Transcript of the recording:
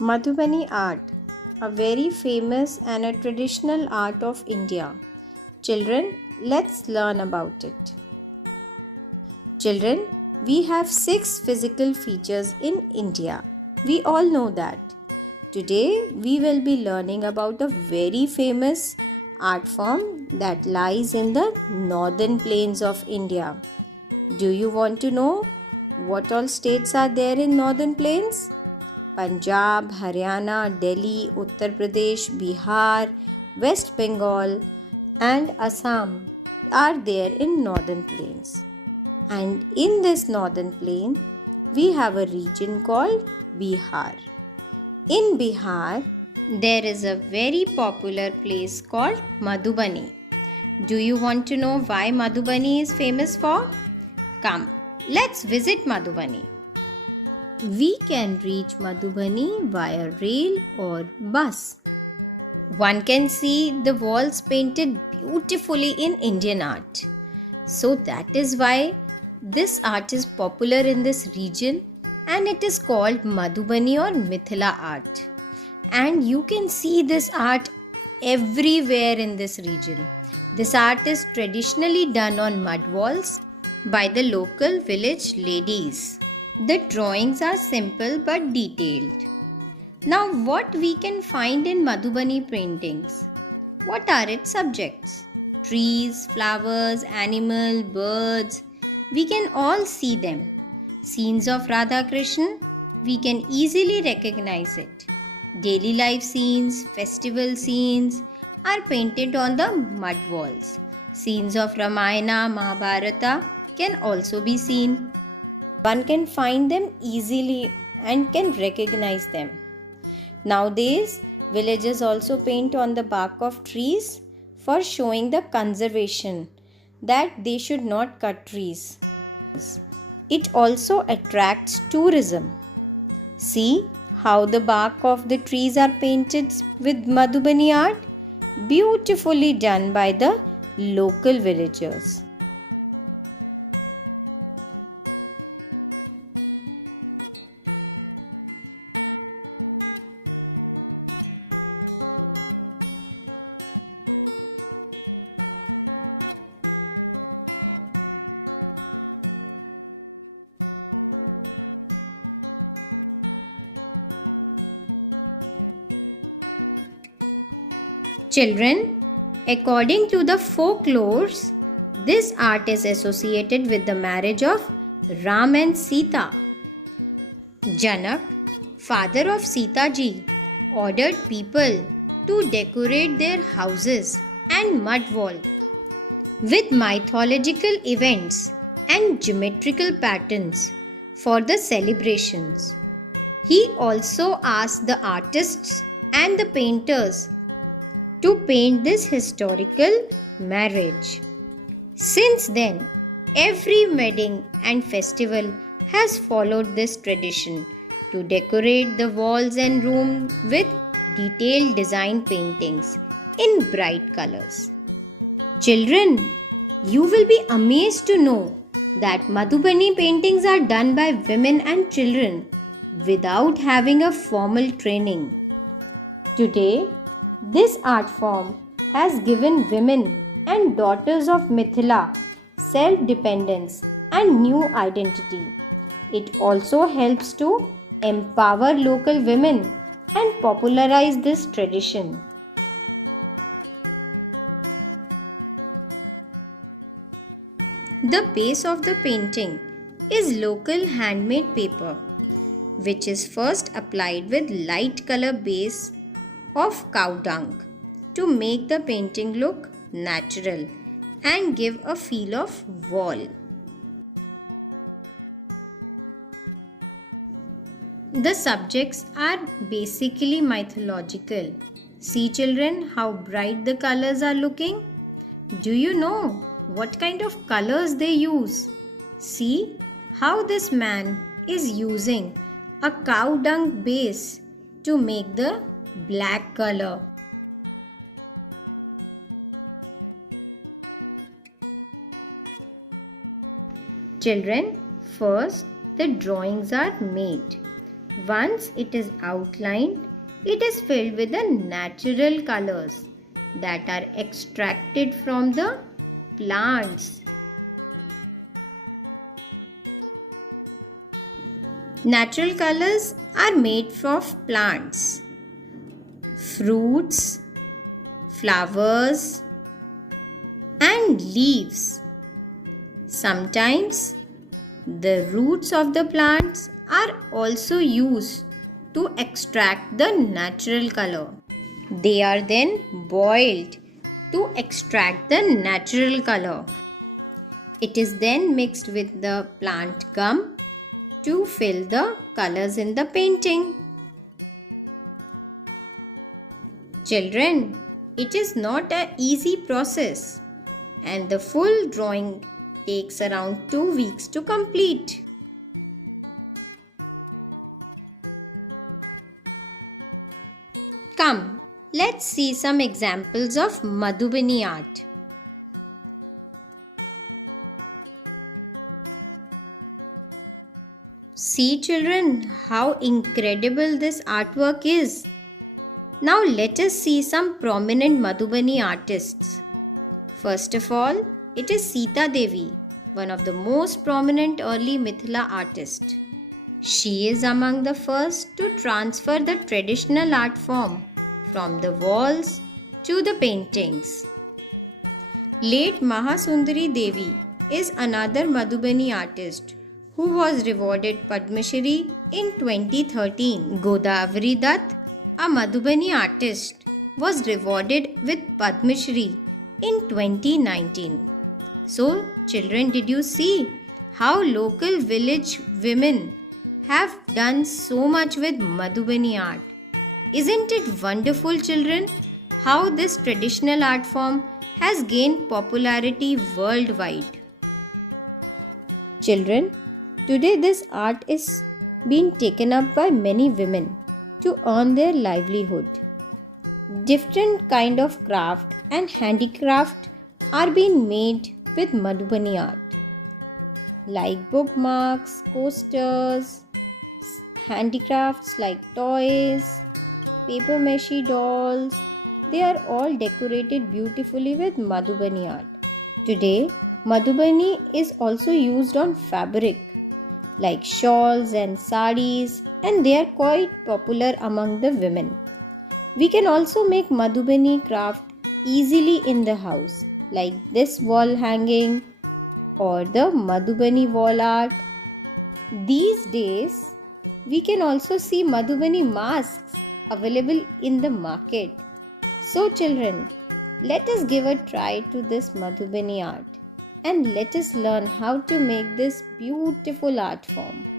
Madhubani art, a very famous and a traditional art of India. Children, let's learn about it. Children, we have 6 physical features in India. We all know that. Today, we will be learning about a very famous art form that lies in the northern plains of India. Do you want to know what all states are there in northern plains? Punjab, Haryana, Delhi, Uttar Pradesh, Bihar, West Bengal, and Assam are there in northern plains. And in this northern plain, we have a region called Bihar. In Bihar, there is a very popular place called Madhubani. Do you want to know why Madhubani is famous for? Come, let's visit Madhubani. We can reach Madhubani via rail or bus. One can see the walls painted beautifully in Indian art. So that is why this art is popular in this region and it is called Madhubani or Mithila art. And you can see this art everywhere in this region. This art is traditionally done on mud walls by the local village ladies. The drawings are simple but detailed. Now, what we can find in Madhubani paintings? What are its subjects? Trees, flowers, animals, birds. We can all see them. Scenes of Radha Krishna, we can easily recognize it. Daily life scenes, festival scenes are painted on the mud walls. Scenes of Ramayana, Mahabharata can also be seen. One can find them easily and can recognize them. Nowadays, villagers also paint on the bark of trees for showing the conservation that they should not cut trees. It also attracts tourism. See how the bark of the trees are painted with Madhubani art, beautifully done by the local villagers. Children, according to the folklores, this art is associated with the marriage of Ram and Sita. Janak, father of Sita ji, ordered people to decorate their houses and mud wall with mythological events and geometrical patterns for the celebrations. He also asked the artists and the painters to paint this historical marriage. Since then, every wedding and festival has followed this tradition to decorate the walls and room with detailed design paintings in bright colors. Children, you will be amazed to know that Madhubani paintings are done by women and children without having a formal training. Today, this art form has given women and daughters of Mithila self-dependence and new identity. It also helps to empower local women and popularize this tradition. The base of the painting is local handmade paper, which is first applied with light color base of cow dung to make the painting look natural and give a feel of wall. The subjects are basically mythological. See children how bright the colors are looking? Do you know what kind of colors they use? See how this man is using a cow dung base to make the black color. Children, first the drawings are made. Once it is outlined, it is filled with the natural colors that are extracted from the plants. Natural colors are made from plants, fruits, flowers, and leaves. Sometimes the roots of the plants are also used to extract the natural color. They are then boiled to extract the natural color. It is then mixed with the plant gum to fill the colors in the painting. Children, it is not an easy process, and the full drawing takes around 2 weeks to complete. Come, let's see some examples of Madhubani art. See children, how incredible this artwork is. Now let us see some prominent Madhubani artists. First of all, it is Sita Devi, one of the most prominent early Mithila artists. She is among the first to transfer the traditional art form from the walls to the paintings. Late Mahasundari Devi is another Madhubani artist who was rewarded Padma Shri in 2013. Godavari Dutt, a Madhubani artist, was rewarded with Padma Shri in 2019. So, children, did you see how local village women have done so much with Madhubani art? Isn't it wonderful, children, how this traditional art form has gained popularity worldwide? Children, today this art is being taken up by many women to earn their livelihood. Different kind of craft and handicraft are being made with Madhubani art, like bookmarks, posters, handicrafts like toys, paper mache dolls. They are all decorated beautifully with Madhubani art. Today, Madhubani is also used on fabric like shawls and saris, and they are quite popular among the women. We can also make Madhubani craft easily in the house, like this wall hanging or the Madhubani wall art. These days, we can also see Madhubani masks available in the market. So children, let us give a try to this Madhubani art and let us learn how to make this beautiful art form.